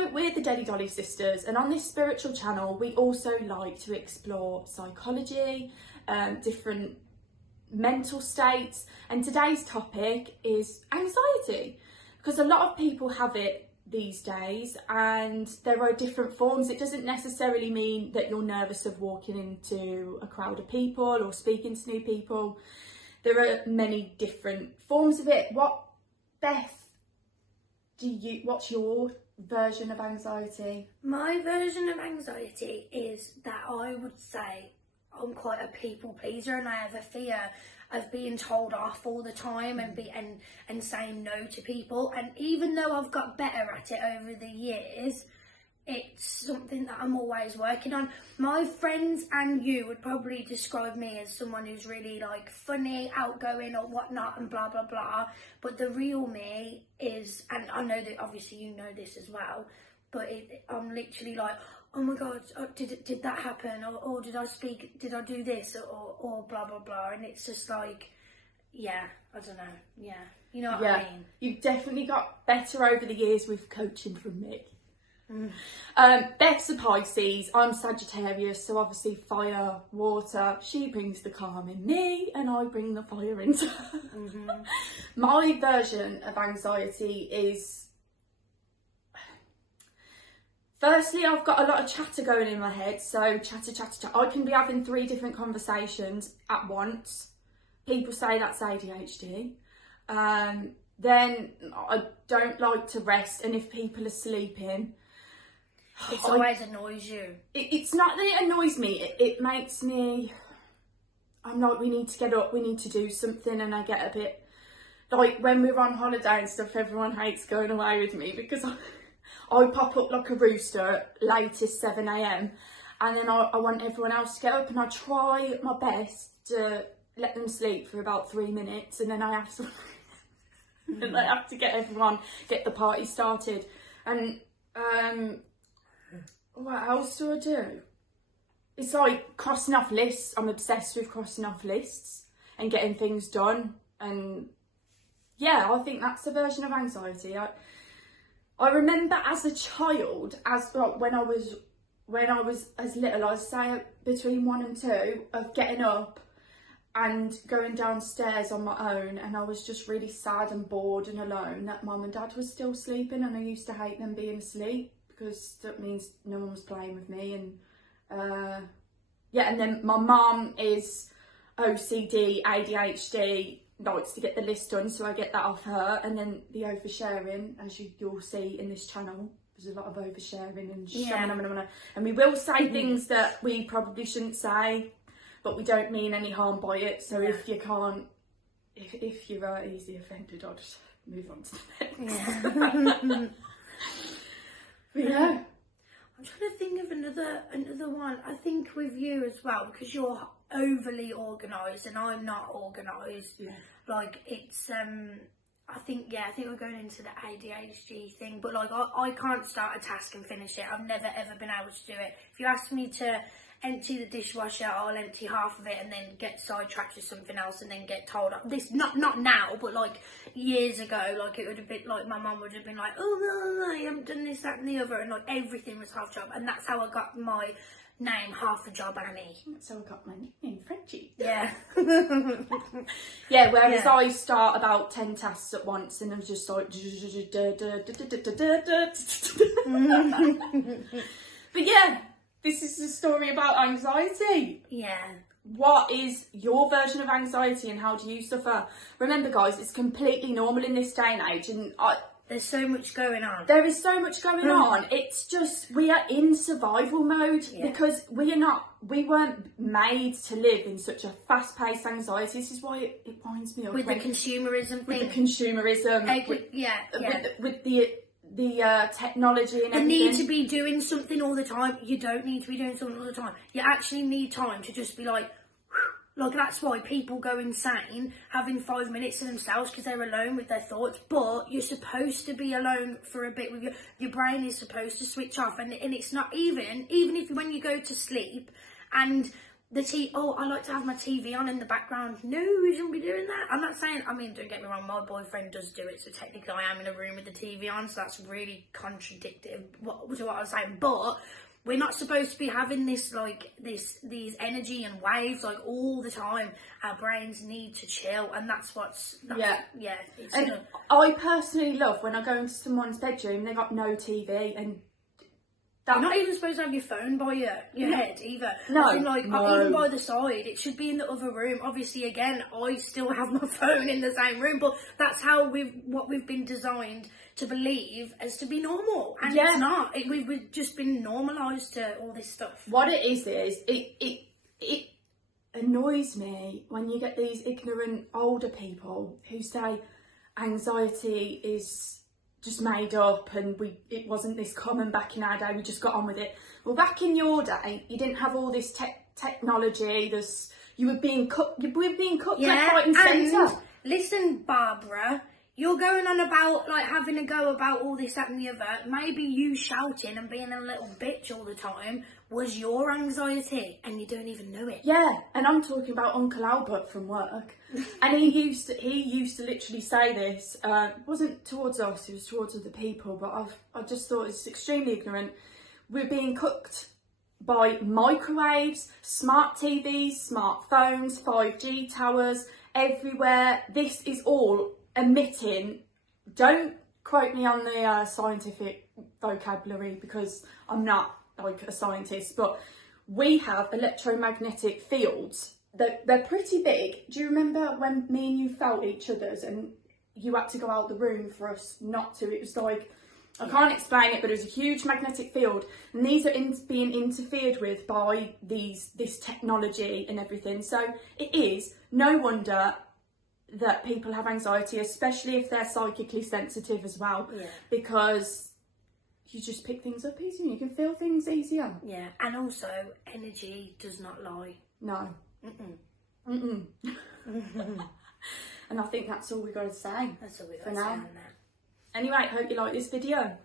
So we're the Delly Dolly sisters, and on this spiritual channel we also like to explore psychology, different mental states, and today's topic is anxiety, because a lot of people have it these days and there are different forms. It doesn't necessarily mean that you're nervous of walking into a crowd of people or speaking to new people. There are many different forms of it. What's your version of anxiety? My version of anxiety is that I would say I'm quite a people pleaser, and I have a fear of being told off all the time and saying no to people. And even though I've got better at it over the years, it's something that I'm always working on. My friends and you would probably describe me as someone who's really like funny, outgoing or whatnot and blah, blah, blah. But the real me is, and I know that obviously you know this as well, but I'm literally like, oh my God, did that happen? Or did I do this? Or blah, blah, blah. And it's just like, yeah, I don't know. Yeah. You know what I mean? You've definitely got better over the years with coaching from me. Beth's a Pisces, I'm Sagittarius, so obviously fire, water. She brings the calm in me and I bring the fire into her. My version of anxiety is, firstly, I've got a lot of chatter going in my head, so chatter. I can be having 3 different conversations at once. People say that's ADHD. Then I don't like to rest, and if people are sleeping, it always annoys you. It's not that it annoys me, it makes me, I'm like, we need to get up, we need to do something, and I get a bit, like when we're on holiday and stuff, everyone hates going away with me because I pop up like a rooster at latest 7 a.m. and then I want everyone else to get up, and I try my best to let them sleep for about 3 minutes, and then I have to, and I have to get the party started. And what else do I do? It's like crossing off lists. I'm obsessed with crossing off lists and getting things done. And yeah, I think that's a version of anxiety. I remember as a child, when I was as little, I'd say between 1 and 2, of getting up and going downstairs on my own, and I was just really sad and bored and alone that mum and dad was still sleeping, and I used to hate them being asleep because that means no one was playing with me. And and then my mum is OCD, ADHD, likes to get the list done, so I get that off her. And then the oversharing, as you'll see in this channel, there's a lot of oversharing and and we will say things that we probably shouldn't say, but we don't mean any harm by it. So if you can't, if you're easily offended, I'll just move on to the next. But yeah. I'm trying to think of another one. I think with you as well, because you're overly organised and I'm not organised. Yeah. Like it's I think we're going into the ADHD thing, but like I can't start a task and finish it. I've never ever been able to do it. If you ask me to empty the dishwasher, I'll empty half of it and then get sidetracked with something else and then get told this. Not now, but like years ago, like it would have been like my mum would have been like, oh no, you haven't done this, that and the other, and like everything was half job, and that's how I got my name, Half a Job Annie. That's how I got my nickname, Frenchie. Yeah. Yeah, whereas I start about 10 tasks at once and I'm just like but yeah, this is the story about anxiety. Yeah. What is your version of anxiety and how do you suffer? Remember guys, it's completely normal in this day and age, and there's so much going on. There is so much going on. It's just, we are in survival mode because we weren't made to live in such a fast-paced anxiety. This is why it winds me up. With the consumerism thing. With the consumerism. With the technology and everything. The need to be doing something all the time. You don't need to be doing something all the time. You actually need time to just be like that's why people go insane having 5 minutes to themselves, because they're alone with their thoughts. But you're supposed to be alone for a bit with your brain is supposed to switch off, and it's not even if when you go to sleep and I like to have my TV on in the background. No, we shouldn't be doing that. I'm not saying, I mean, don't get me wrong, my boyfriend does do it, so technically I am in a room with the TV on, so that's really contradictory to what I was saying. But we're not supposed to be having this, like, these energy and waves, like, all the time. Our brains need to chill, and that's yeah. It's And I personally love when I go into someone's bedroom, they got no TV, and you're not even supposed to have your phone by your head either. No, Even by the side. It should be in the other room. Obviously, again, I still have my phone in the same room, but that's how we've been designed to believe as to be normal, and it's not. We've just been normalised to all this stuff. What it is it annoys me when you get these ignorant older people who say anxiety is just made up and it wasn't this common back in our day, we just got on with it. Well, back in your day, you didn't have all this technology, you were being cut left, right and centre. Listen, Barbara, you're going on about, like, having a go about all this, that and the other. Maybe you shouting and being a little bitch all the time was your anxiety and you don't even know it. Yeah, and I'm talking about Uncle Albert from work. And he used to literally say this. It wasn't towards us, it was towards other people, but I just thought it's extremely ignorant. We're being cooked by microwaves, smart TVs, smartphones, 5G towers, everywhere. This is all emitting, don't quote me on the scientific vocabulary because I'm not like a scientist, but we have electromagnetic fields that they're pretty big. Do you remember when me and you felt each other's and you had to go out the room for us not to? It was like, I can't explain it, but it was a huge magnetic field, and these are being interfered with by this technology and everything. So it is no wonder that people have anxiety, especially if they're psychically sensitive as well, because you just pick things up easier, you can feel things easier. Yeah, and also energy does not lie. No. And I think that's all we got to say. That's all we got for to say now. on that. Anyway, hope you like this video.